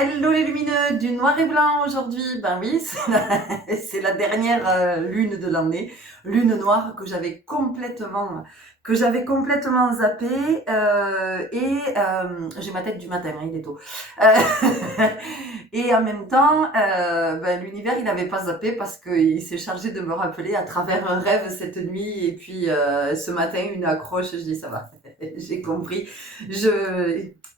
Hello les lumineux du noir et blanc aujourd'hui. Ben oui, c'est la dernière lune de l'année, lune noire que j'avais complètement zappée et j'ai ma tête du matin, hein, il est tôt. Euh, et en même temps, ben, l'univers il n'avait pas zappé parce qu'il s'est chargé de me rappeler à travers un rêve cette nuit et puis ce matin une accroche. Je dis ça va, j'ai compris.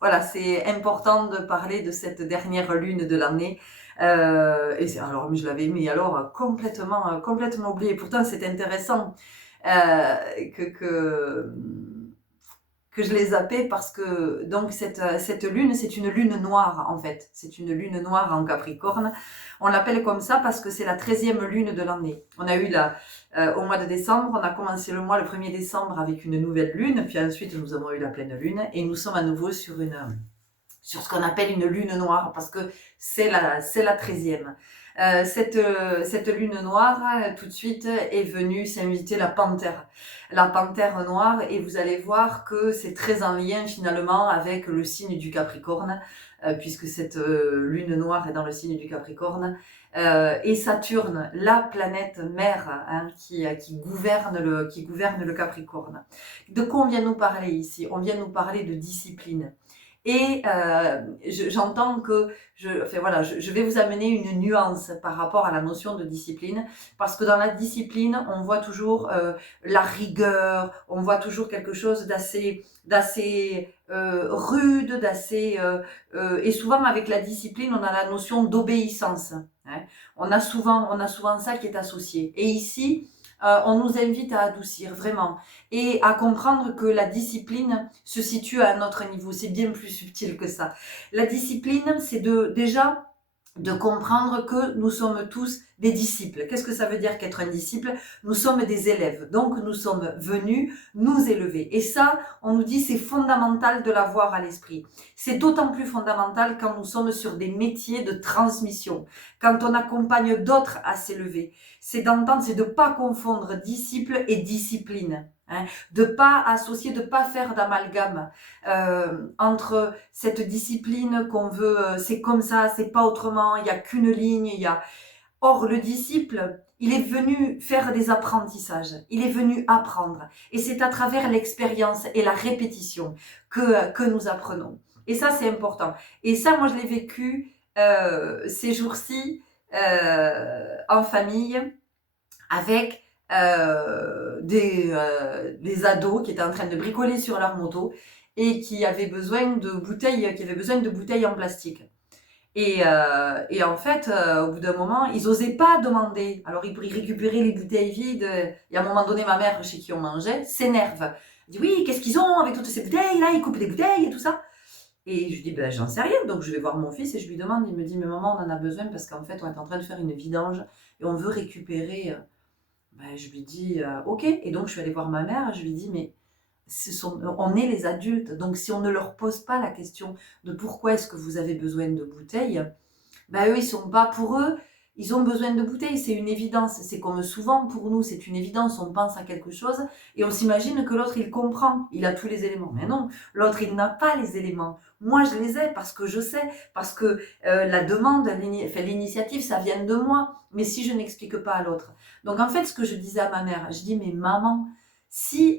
Voilà, c'est important de parler de cette dernière lune de l'année. Alors, je l'avais mais alors complètement oublié. Pourtant, c'est intéressant euh, que, que que je l'ai zappé parce que donc cette lune, c'est une lune noire en fait. C'est une lune noire en Capricorne. On l'appelle comme ça parce que c'est la 13e lune de l'année. On a eu au mois de décembre, on a commencé le mois le 1er décembre avec une nouvelle lune, puis ensuite nous avons eu la pleine lune et nous sommes à nouveau sur ce qu'on appelle une lune noire parce que c'est la 13e. Cette lune noire, tout de suite, est venue s'inviter la panthère. La panthère noire, et vous allez voir que c'est très en lien finalement avec le signe du Capricorne, puisque cette lune noire est dans le signe du Capricorne. Et Saturne, la planète mère hein, qui gouverne le Capricorne. De quoi on vient nous parler ici? On vient nous parler de discipline. Et j'entends que je vais vous amener une nuance par rapport à la notion de discipline, parce que dans la discipline, on voit toujours la rigueur, on voit toujours quelque chose d'assez rude, et souvent avec la discipline, on a la notion d'obéissance. Hein. On a souvent ça qui est associé. Et ici, on nous invite à adoucir vraiment et à comprendre que la discipline se situe à un autre niveau. C'est bien plus subtil que ça. La discipline, c'est déjà de comprendre que nous sommes tous des disciples. Qu'est-ce que ça veut dire qu'être un disciple? Nous sommes des élèves, donc nous sommes venus nous élever. Et ça, on nous dit c'est fondamental de l'avoir à l'esprit. C'est d'autant plus fondamental quand nous sommes sur des métiers de transmission, quand on accompagne d'autres à s'élever. C'est d'entendre, c'est de pas confondre disciple et discipline. Hein, de pas associer, de pas faire d'amalgame entre cette discipline qu'on veut, c'est comme ça, c'est pas autrement, il y a qu'une ligne, Or, le disciple, il est venu faire des apprentissages, il est venu apprendre. Et c'est à travers l'expérience et la répétition que nous apprenons. Et ça, c'est important. Et ça, moi, je l'ai vécu ces jours-ci en famille avec des ados qui étaient en train de bricoler sur leur moto et qui avaient besoin de bouteilles en plastique. Et en fait, au bout d'un moment, ils osaient pas demander. Alors, ils récupéraient les bouteilles vides. Et à un moment donné, ma mère, chez qui on mangeait, s'énerve. Elle dit, oui, qu'est-ce qu'ils ont avec toutes ces bouteilles-là? Ils coupent des bouteilles et tout ça. Et je dis, ben, j'en sais rien. Donc, je vais voir mon fils et je lui demande. Il me dit, mais maman, on en a besoin parce qu'en fait, on est en train de faire une vidange et on veut récupérer. Ben, je lui dis, ok. Et donc, je suis allée voir ma mère. Je lui dis, mais on est les adultes. Donc, si on ne leur pose pas la question de pourquoi est-ce que vous avez besoin de bouteilles, ben eux, ils sont pas pour eux. Ils ont besoin de bouteilles, c'est une évidence. C'est comme souvent pour nous, c'est une évidence. On pense à quelque chose et on s'imagine que l'autre, il comprend, il a tous les éléments. Mais non, l'autre, il n'a pas les éléments. Moi, je les ai parce que je sais, parce que la demande, l'initiative, ça vient de moi. Mais si je n'explique pas à l'autre. Donc en fait, ce que je disais à ma mère, je dis, mais maman, si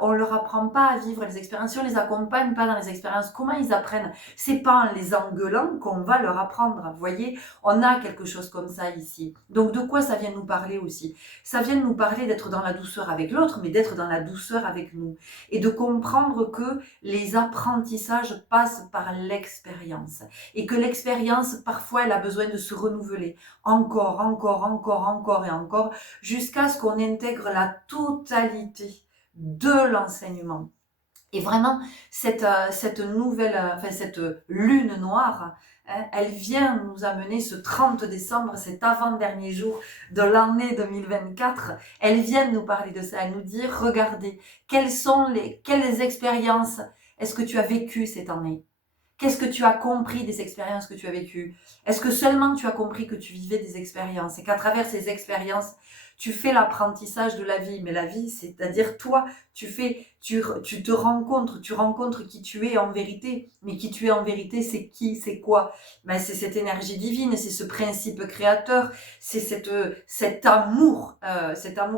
on leur apprend pas à vivre les expériences, si on les accompagne pas dans les expériences, comment ils apprennent? C'est pas en les engueulant qu'on va leur apprendre. Vous voyez, on a quelque chose comme ça ici. Donc de quoi ça vient nous parler aussi? Ça vient nous parler d'être dans la douceur avec l'autre, mais d'être dans la douceur avec nous. Et de comprendre que les apprentissages passent par l'expérience. Et que l'expérience, parfois, elle a besoin de se renouveler. Encore et encore, jusqu'à ce qu'on intègre la totalité de l'enseignement. Et vraiment, cette lune noire, hein, elle vient nous amener ce 30 décembre, cet avant-dernier jour de l'année 2024. Elle vient nous parler de ça, elle nous dit, regardez, quelles expériences est-ce que tu as vécues cette année? Qu'est-ce que tu as compris des expériences que tu as vécues? Est-ce que seulement tu as compris que tu vivais des expériences et qu'à travers ces expériences, tu fais l'apprentissage de la vie. Mais la vie, c'est-à-dire toi, tu te rencontres, tu rencontres qui tu es en vérité. Mais qui tu es en vérité, c'est qui, c'est quoi? Ben, c'est cette énergie divine, c'est ce principe créateur, c'est cet amour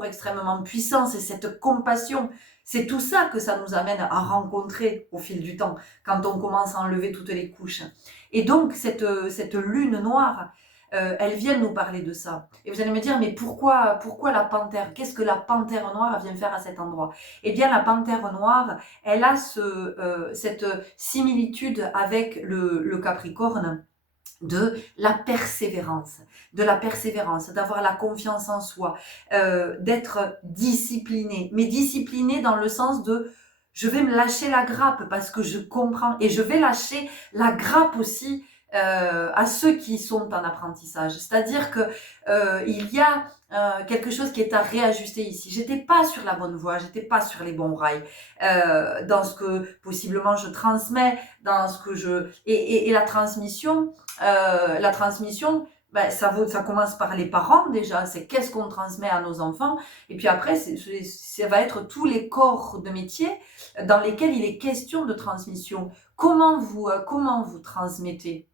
extrêmement puissant, c'est cette compassion. C'est tout ça que ça nous amène à rencontrer au fil du temps, quand on commence à enlever toutes les couches. Et donc, cette lune noire, elle vient nous parler de ça. Et vous allez me dire, mais pourquoi la panthère? Qu'est-ce que la panthère noire vient faire à cet endroit? Eh bien, la panthère noire, elle a cette similitude avec le Capricorne, de la persévérance, d'avoir la confiance en soi, d'être discipliné, mais discipliné dans le sens de je vais me lâcher la grappe parce que je comprends et je vais lâcher la grappe aussi à ceux qui sont en apprentissage. C'est-à-dire que il y a quelque chose qui est à réajuster ici. J'étais pas sur la bonne voie, j'étais pas sur les bons rails dans ce que possiblement je transmets, dans ce que et la transmission, ben, ça commence par les parents déjà, c'est qu'est-ce qu'on transmet à nos enfants, et puis après, ça va être tous les corps de métier dans lesquels il est question de transmission. Comment vous transmettez?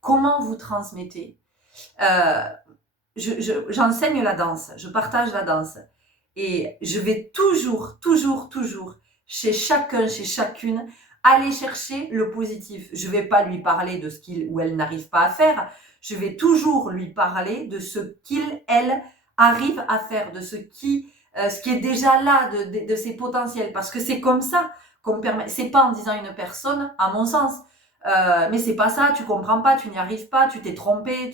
Comment vous transmettez? J'enseigne la danse, je partage la danse, et je vais toujours, chez chacun, chez chacune, aller chercher le positif. Je vais pas lui parler de ce qu'il ou elle n'arrive pas à faire, je vais toujours lui parler de ce qu'il, elle, arrive à faire, de ce qui est déjà là, de ses potentiels, parce que c'est comme ça qu'on permet, c'est pas en disant à une personne, à mon sens, mais c'est pas ça, tu comprends pas, tu n'y arrives pas, tu t'es trompé,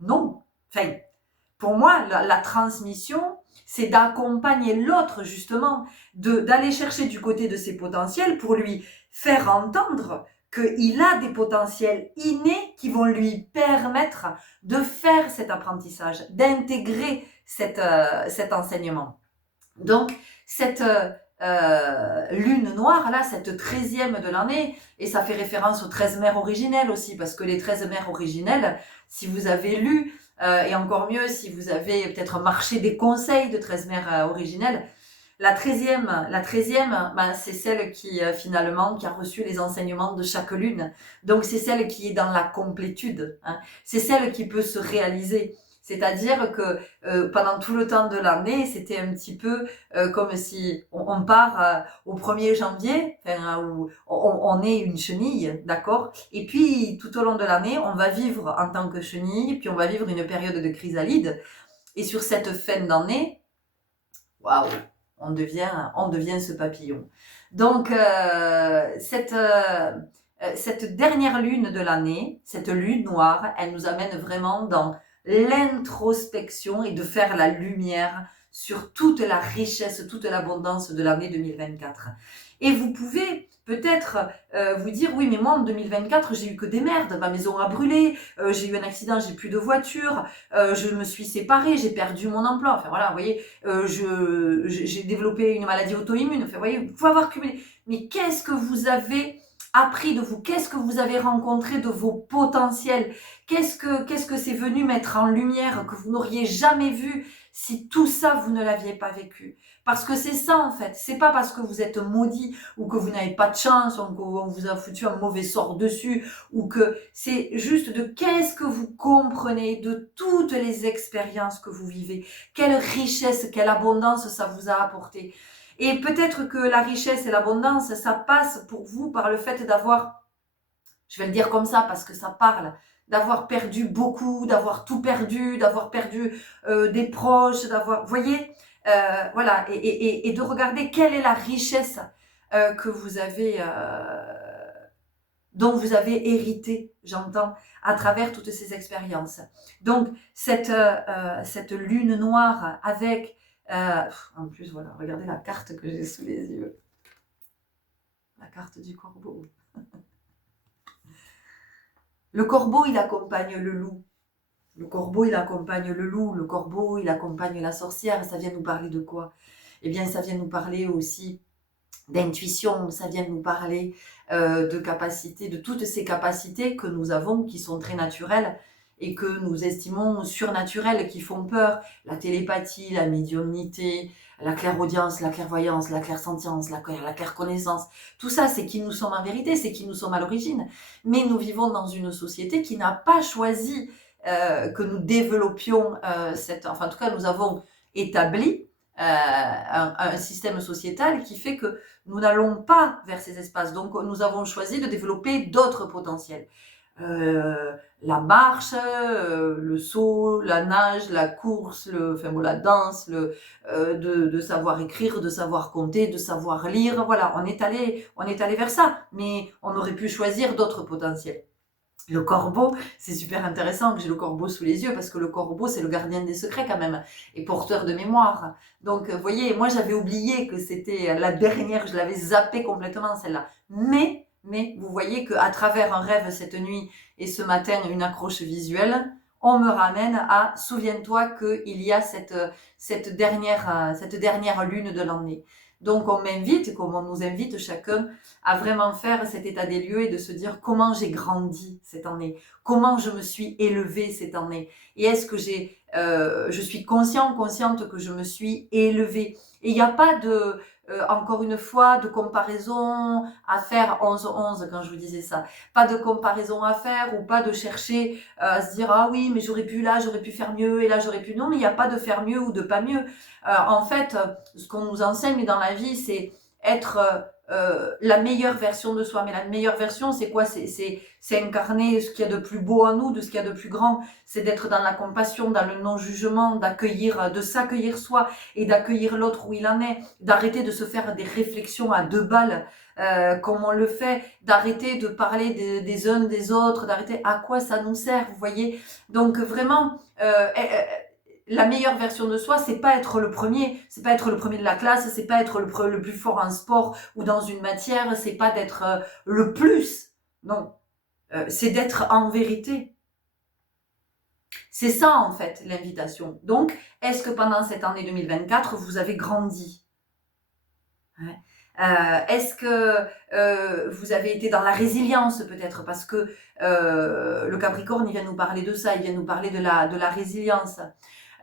non. Enfin, pour moi, la transmission, c'est d'accompagner l'autre, justement, d'aller chercher du côté de ses potentiels pour lui faire entendre qu'il a des potentiels innés qui vont lui permettre de faire cet apprentissage, d'intégrer cet enseignement. Donc, cette lune noire, là, cette 13e de l'année, et ça fait référence aux 13 mères originelles aussi, parce que les 13 mères originelles, si vous avez lu, et encore mieux si vous avez peut-être marché des conseils de 13 mères originelles, la 13e, ben, c'est celle qui finalement qui a reçu les enseignements de chaque lune. Donc c'est celle qui est dans la complétude. Hein. C'est celle qui peut se réaliser. C'est-à-dire que pendant tout le temps de l'année, c'était un petit peu comme si on part au 1er janvier, où on est une chenille, d'accord? Et puis tout au long de l'année, on va vivre en tant que chenille, puis on va vivre une période de chrysalide. Et sur cette fin d'année, waouh, on devient ce papillon. Donc cette dernière lune de l'année, cette lune noire, elle nous amène vraiment dans l'introspection et de faire la lumière sur toute la richesse, toute l'abondance de l'année 2024. Et vous pouvez peut-être vous dire, oui, mais moi en 2024, j'ai eu que des merdes, ma maison a brûlé, j'ai eu un accident, j'ai plus de voiture, je me suis séparée, j'ai perdu mon emploi, enfin voilà, vous voyez, j'ai développé une maladie auto-immune, enfin vous voyez, vous pouvez avoir cumulé. Mais qu'est-ce que vous avez appris de vous? Qu'est-ce que vous avez rencontré de vos potentiels? Qu'est-ce que c'est venu mettre en lumière que vous n'auriez jamais vu si tout ça vous ne l'aviez pas vécu? Parce que c'est ça en fait, c'est pas parce que vous êtes maudit ou que vous n'avez pas de chance ou qu'on vous a foutu un mauvais sort dessus ou que c'est juste de qu'est-ce que vous comprenez de toutes les expériences que vous vivez, quelle richesse, quelle abondance ça vous a apporté. Et peut-être que la richesse et l'abondance, ça passe pour vous par le fait d'avoir, je vais le dire comme ça parce que ça parle, d'avoir perdu beaucoup, d'avoir tout perdu, d'avoir perdu des proches, d'avoir, vous voyez, voilà, et de regarder quelle est la richesse que vous avez, dont vous avez hérité, j'entends, à travers toutes ces expériences. Donc, cette lune noire avec, en plus, voilà, regardez la carte que j'ai sous les yeux. La carte du corbeau. Le corbeau, il accompagne le loup. Le corbeau, il accompagne le loup. Le corbeau, il accompagne la sorcière. Ça vient nous parler de quoi? Eh bien, ça vient nous parler aussi d'intuition. Ça vient nous parler de capacités, de toutes ces capacités que nous avons, qui sont très naturelles et que nous estimons surnaturelles, qui font peur, la télépathie, la médiumnité, la clairaudience, la clairvoyance, la clairsentience, la clairconnaissance, tout ça, c'est qui nous sommes en vérité, c'est qui nous sommes à l'origine. Mais nous vivons dans une société qui n'a pas choisi que nous développions enfin en tout cas nous avons établi un système sociétal qui fait que nous n'allons pas vers ces espaces. Donc nous avons choisi de développer d'autres potentiels. La marche, le saut, la nage, la course, la danse, de savoir écrire, de savoir compter, de savoir lire. Voilà, on est allé vers ça, mais on aurait pu choisir d'autres potentiels. Le corbeau, c'est super intéressant que j'ai le corbeau sous les yeux parce que le corbeau, c'est le gardien des secrets quand même et porteur de mémoire. Donc, vous voyez, moi j'avais oublié que c'était la dernière, je l'avais zappée complètement celle-là. Mais vous voyez qu'à travers un rêve cette nuit et ce matin une accroche visuelle, on me ramène à souviens-toi qu'il y a cette dernière lune de l'année. Donc on m'invite, comme on nous invite chacun, à vraiment faire cet état des lieux et de se dire comment j'ai grandi cette année, comment je me suis élevée cette année, et est-ce que je suis consciente que je me suis élevée. Et il n'y a pas de, encore une fois, de comparaison à faire 11-11 quand je vous disais ça. Pas de comparaison à faire ou pas de chercher à se dire ah oui mais j'aurais pu là, j'aurais pu faire mieux et là j'aurais pu. Non, mais il n'y a pas de faire mieux ou de pas mieux. En fait, ce qu'on nous enseigne dans la vie, c'est être la meilleure version de soi. Mais la meilleure version, c'est quoi? C'est incarner ce qu'il y a de plus beau en nous, de ce qu'il y a de plus grand. C'est d'être dans la compassion, dans le non-jugement, de s'accueillir soi et d'accueillir l'autre où il en est, d'arrêter de se faire des réflexions à deux balles comme on le fait, d'arrêter de parler des uns des autres, d'arrêter à quoi ça nous sert, vous voyez. Donc vraiment, la meilleure version de soi, c'est pas être le premier, c'est pas être le premier de la classe, c'est pas être le plus fort en sport ou dans une matière, c'est pas d'être le plus, non, c'est d'être en vérité. C'est ça en fait l'invitation. Donc, est-ce que pendant cette année 2024, vous avez grandi? Ouais. Est-ce que vous avez été dans la résilience peut-être parce que le Capricorne il vient nous parler de ça, il vient nous parler de la résilience.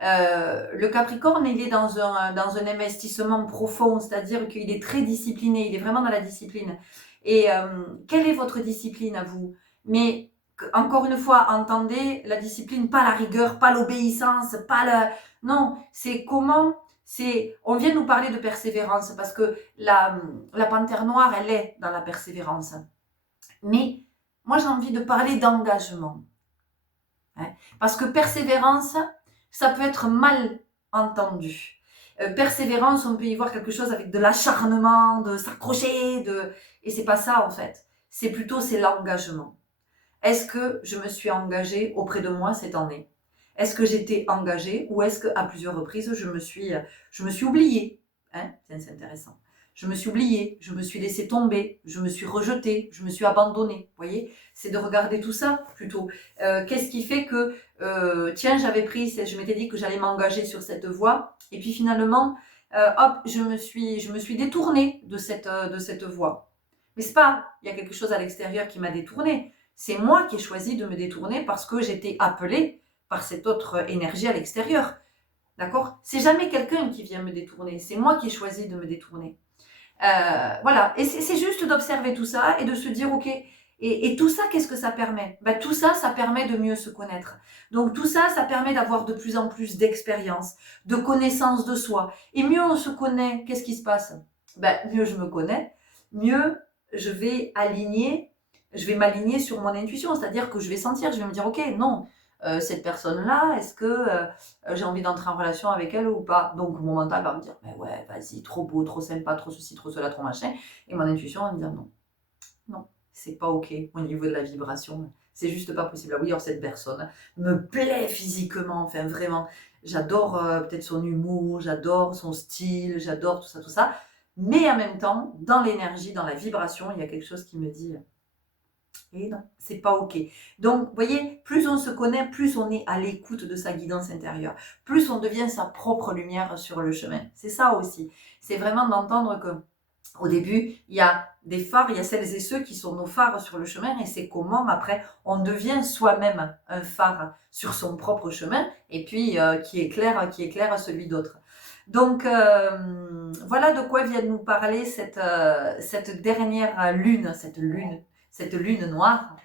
Le Capricorne il est dans un investissement profond, c'est-à-dire qu'il est très discipliné, il est vraiment dans la discipline. Et quelle est votre discipline à vous? Mais encore une fois, entendez la discipline, pas la rigueur, pas l'obéissance, pas le... Non, c'est comment... On vient nous parler de persévérance parce que la panthère noire, elle est dans la persévérance. Mais moi, j'ai envie de parler d'engagement. Hein, parce que persévérance, ça peut être mal entendu. Persévérance, on peut y voir quelque chose avec de l'acharnement, de s'accrocher, et c'est pas ça en fait. C'est l'engagement. Est-ce que je me suis engagée auprès de moi cette année? Est-ce que j'étais engagée ou est-ce qu'à plusieurs reprises, je me suis oubliée? Hein? Tiens, c'est intéressant. Je me suis oubliée, je me suis laissée tomber, je me suis rejetée, je me suis abandonnée. Vous voyez? C'est de regarder tout ça plutôt. Qu'est-ce qui fait que, tiens, je m'étais dit que j'allais m'engager sur cette voie et puis finalement, hop, je me suis détournée de cette voie. Mais c'est pas, il y a quelque chose à l'extérieur qui m'a détournée. C'est moi qui ai choisi de me détourner parce que j'étais appelée par cette autre énergie à l'extérieur. D'accord? C'est jamais quelqu'un qui vient me détourner. C'est moi qui ai choisi de me détourner. Voilà. Et c'est juste d'observer tout ça et de se dire, ok, et tout ça, qu'est-ce que ça permet? Ben, tout ça, ça permet de mieux se connaître. Donc tout ça, ça permet d'avoir de plus en plus d'expérience, de connaissance de soi. Et mieux on se connaît, qu'est-ce qui se passe? Ben, mieux je me connais, mieux je vais m'aligner sur mon intuition. C'est-à-dire que je vais sentir, je vais me dire, ok, non, cette personne-là, est-ce que j'ai envie d'entrer en relation avec elle ou pas? Donc mon mental va me dire, mais ouais, vas-y, trop beau, trop sympa, trop ceci, trop cela, trop machin. Et mon intuition va me dire, non, non, c'est pas ok au niveau de la vibration. C'est juste pas possible. Ah oui, alors cette personne me plaît physiquement, enfin vraiment. J'adore peut-être son humour, j'adore son style, j'adore tout ça, tout ça. Mais en même temps, dans l'énergie, dans la vibration, il y a quelque chose qui me dit... Et non, c'est pas ok. Donc, vous voyez, plus on se connaît, plus on est à l'écoute de sa guidance intérieure, plus on devient sa propre lumière sur le chemin. C'est ça aussi. C'est vraiment d'entendre que Au début, il y a des phares, il y a celles et ceux qui sont nos phares sur le chemin et c'est comment après on devient soi-même un phare sur son propre chemin et puis qui éclaire celui d'autre. Donc voilà de quoi vient nous parler cette dernière lune, cette lune noire.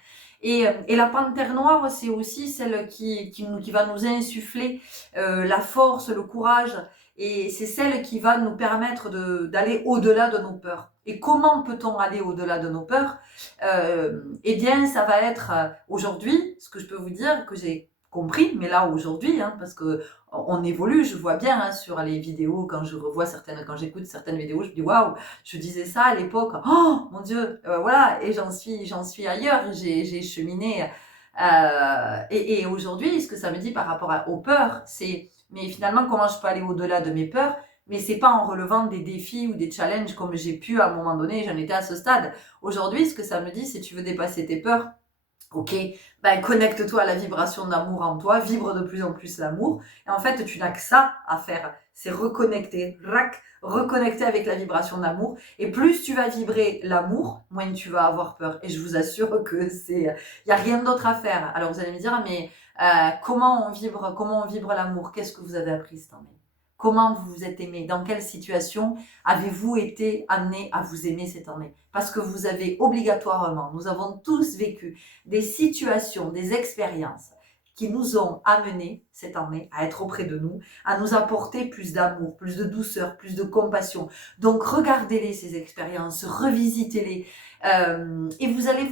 Et la panthère noire, c'est aussi celle qui va nous insuffler la force, le courage, et c'est celle qui va nous permettre d'aller au-delà de nos peurs. Et comment peut-on aller au-delà de nos peurs? Eh bien, ça va être aujourd'hui, ce que je peux vous dire, que j'ai compris, mais là aujourd'hui, hein, parce que on évolue, je vois bien hein, sur les vidéos, quand je revois certaines, quand j'écoute certaines vidéos, je me dis waouh, je disais ça à l'époque, oh mon Dieu, voilà, et j'en suis ailleurs, j'ai cheminé. Et aujourd'hui, ce que ça me dit par rapport aux peurs, c'est mais finalement comment je peux aller au-delà de mes peurs, mais c'est pas en relevant des défis ou des challenges comme j'ai pu à un moment donné, j'en étais à ce stade. Aujourd'hui, ce que ça me dit, si tu veux dépasser tes peurs, ok, ben connecte-toi à la vibration d'amour en toi, vibre de plus en plus l'amour. Et en fait, tu n'as que ça à faire. C'est reconnecter, reconnecter avec la vibration d'amour. Et plus tu vas vibrer l'amour, moins tu vas avoir peur. Et je vous assure que il y a rien d'autre à faire. Alors vous allez me dire, ah, mais comment on vibre l'amour? Qu'est-ce que vous avez appris cette année? Comment vous vous êtes aimé? Dans quelle situation avez-vous été amené à vous aimer cette année? Parce que vous avez obligatoirement, nous avons tous vécu des situations, des expériences qui nous ont amenés cette année à être auprès de nous, à nous apporter plus d'amour, plus de douceur, plus de compassion. Donc regardez-les ces expériences, revisitez-les et vous allez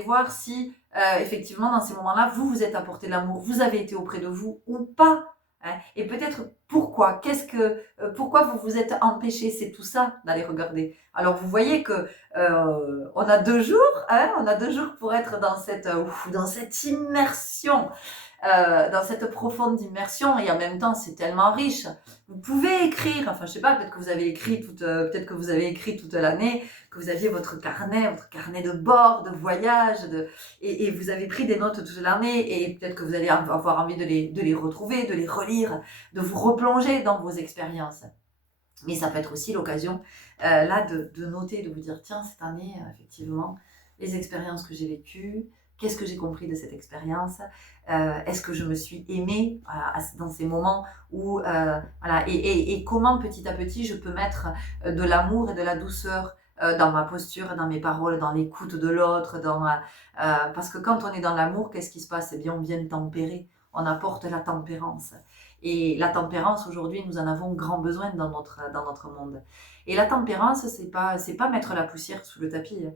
voir si effectivement dans ces moments-là vous vous êtes apporté l'amour, vous avez été auprès de vous ou pas. Hein, et peut-être pourquoi, pourquoi vous vous êtes empêché, c'est tout ça d'aller regarder. Alors vous voyez que on a 2 jours, hein, on a 2 jours pour être dans cette immersion, dans cette profonde immersion et en même temps c'est tellement riche. Vous pouvez écrire, enfin je sais pas, peut-être que vous avez écrit peut-être que vous avez écrit toute l'année, que vous aviez votre carnet de bord, de voyage, et vous avez pris des notes toute l'année et peut-être que vous allez avoir envie de les retrouver, de les relire, de vous replonger dans vos expériences. Mais ça peut être aussi l'occasion là de noter, de vous dire tiens cette année effectivement les expériences que j'ai vécues, qu'est-ce que j'ai compris de cette expérience, est-ce que je me suis aimée dans ces moments où voilà et comment petit à petit je peux mettre de l'amour et de la douceur dans ma posture, dans mes paroles, dans l'écoute de l'autre, parce que quand on est dans l'amour, qu'est-ce qui se passe? Eh bien, on vient tempérer, on apporte la tempérance. Et la tempérance, aujourd'hui, nous en avons grand besoin dans notre monde. Et la tempérance, c'est pas mettre la poussière sous le tapis.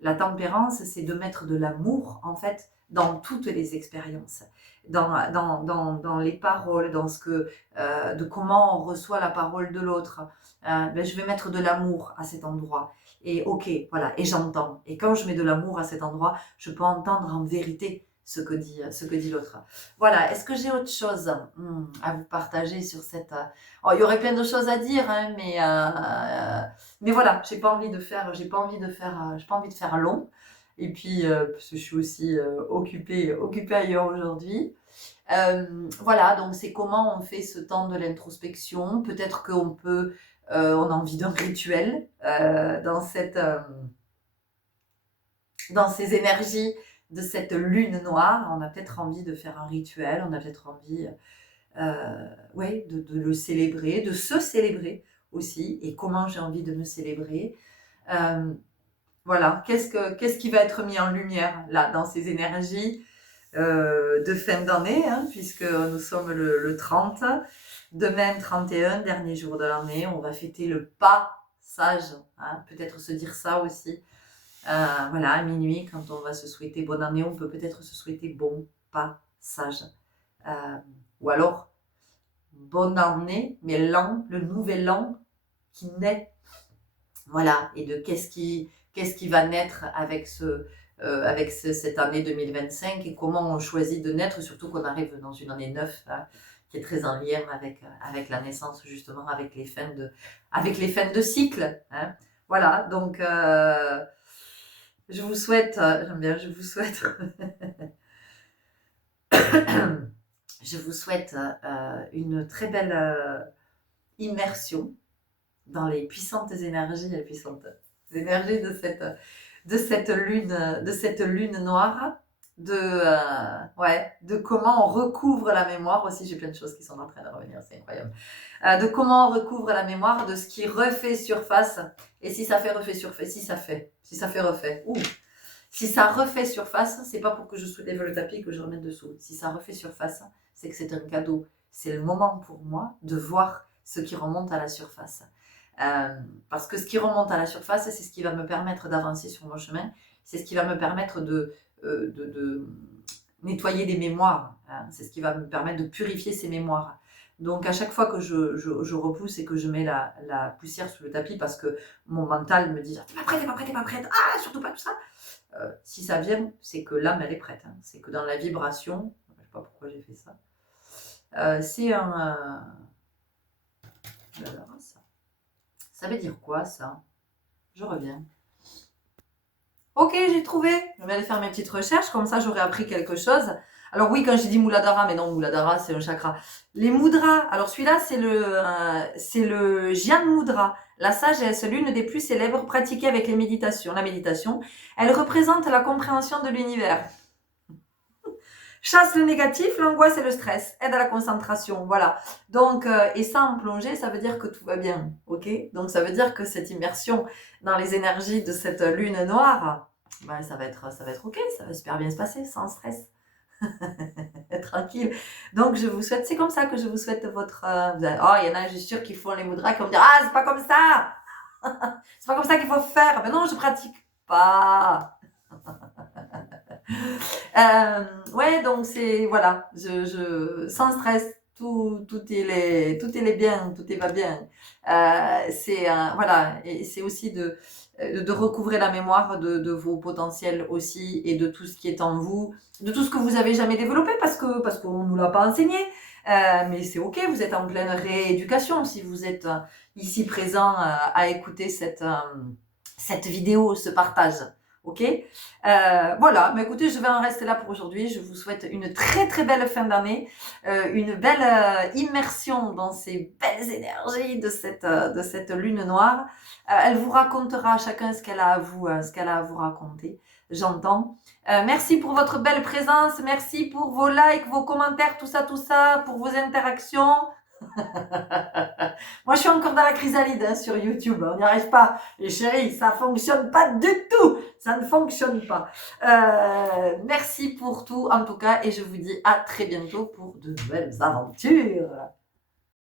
La tempérance, c'est de mettre de l'amour, en fait, dans toutes les expériences, dans les paroles, de comment on reçoit la parole de l'autre. Ben, je vais mettre de l'amour à cet endroit. Et ok, voilà, et j'entends. Et quand je mets de l'amour à cet endroit, je peux entendre en vérité ce que dit l'autre. Voilà, est-ce que j'ai autre chose à vous partager sur cette... Oh, il y aurait plein de choses à dire, hein, mais voilà, j'ai pas envie de faire long. Et puis, parce que je suis aussi occupée ailleurs aujourd'hui. Voilà, donc c'est comment on fait ce temps de l'introspection. Peut-être on a envie d'un rituel dans ces énergies de cette lune noire. On a peut-être envie de faire un rituel, on a peut-être envie ouais, de le célébrer, de se célébrer aussi. Et comment j'ai envie de me célébrer. Voilà, qu'est-ce qui va être mis en lumière là dans ces énergies de fin d'année, hein, puisque nous sommes le 30. Demain, 31, dernier jour de l'année, on va fêter le passage. Hein, peut-être se dire ça aussi. Voilà, à minuit, quand on va se souhaiter bonne année, on peut peut-être se souhaiter bon passage. Ou alors, bonne année, mais le nouvel an qui naît. Voilà, et de qu'est-ce qui va naître avec cette année 2025 et comment on choisit de naître, surtout qu'on arrive dans une année 9 hein, qui est très en lien avec la naissance, justement, avec les fins de cycle. Hein. Voilà, donc je vous souhaite, je vous souhaite une très belle immersion dans les puissantes énergies, les puissantes l'énergie de cette lune noire, de comment on recouvre la mémoire aussi. J'ai plein de choses qui sont en train de revenir, c'est incroyable. De comment on recouvre la mémoire, de ce qui refait surface. Et si ça fait refait surface, si ça fait refait, si ça refait surface, c'est pas pour que je soulève le tapis que je remette dessous. Si ça refait surface, c'est que c'est un cadeau. C'est le moment pour moi de voir ce qui remonte à la surface. Parce que ce qui remonte à la surface, c'est ce qui va me permettre d'avancer sur mon chemin. C'est ce qui va me permettre de nettoyer des mémoires. Hein. C'est ce qui va me permettre de purifier ces mémoires. Donc à chaque fois que je repousse et que je mets la poussière sous le tapis parce que mon mental me dit « T'es pas prête, t'es pas prête, t'es pas prête, ah, surtout pas tout ça !» Si ça vient, c'est que l'âme, elle est prête. Hein. C'est que dans la vibration, je ne sais pas pourquoi j'ai fait ça, c'est un... Ça veut dire quoi, ça? Je reviens. Ok, j'ai trouvé. Je vais aller faire mes petites recherches, comme ça j'aurai appris quelque chose. Alors oui, quand j'ai dit Muladhara, mais non, Muladhara, c'est un chakra. Les mudras, alors celui-là, c'est le Jnana Mudra, la sagesse, l'une des plus célèbres pratiquée avec les méditations. La méditation, elle représente la compréhension de l'univers. Chasse le négatif, l'angoisse et le stress. Aide à la concentration, voilà. Donc, et ça en plongée, ça veut dire que tout va bien, ok? Donc ça veut dire que cette immersion dans les énergies de cette lune noire, ben, ça va être ok, ça va super bien se passer, sans stress. Tranquille. Donc je vous souhaite, c'est comme ça que je vous souhaite votre... oh, il y en a, je suis sûre, qui font les mudras, qui vont me dire « Ah, c'est pas comme ça c'est pas comme ça qu'il faut faire !» Ben non, je pratique pas. Ouais, donc c'est, voilà, sans stress, tout est bien, tout est va bien. Voilà, et c'est aussi de recouvrer la mémoire de vos potentiels aussi et de tout ce qui est en vous, de tout ce que vous avez jamais développé parce qu'on nous l'a pas enseigné. Mais c'est ok, vous êtes en pleine rééducation si vous êtes ici présent à écouter cette vidéo, ce partage. Ok, voilà, mais écoutez, je vais en rester là pour aujourd'hui. Je vous souhaite une très très belle fin d'année, une belle immersion dans ces belles énergies de cette lune noire. Elle vous racontera chacun ce qu'elle a à vous raconter. J'entends. Merci pour votre belle présence, merci pour vos likes, vos commentaires, tout ça, pour vos interactions. Moi, je suis encore dans la chrysalide hein, sur YouTube. On n'y arrive pas. Et chérie, ça fonctionne pas du tout. Ça ne fonctionne pas. Merci pour tout, en tout cas. Et je vous dis à très bientôt pour de nouvelles aventures.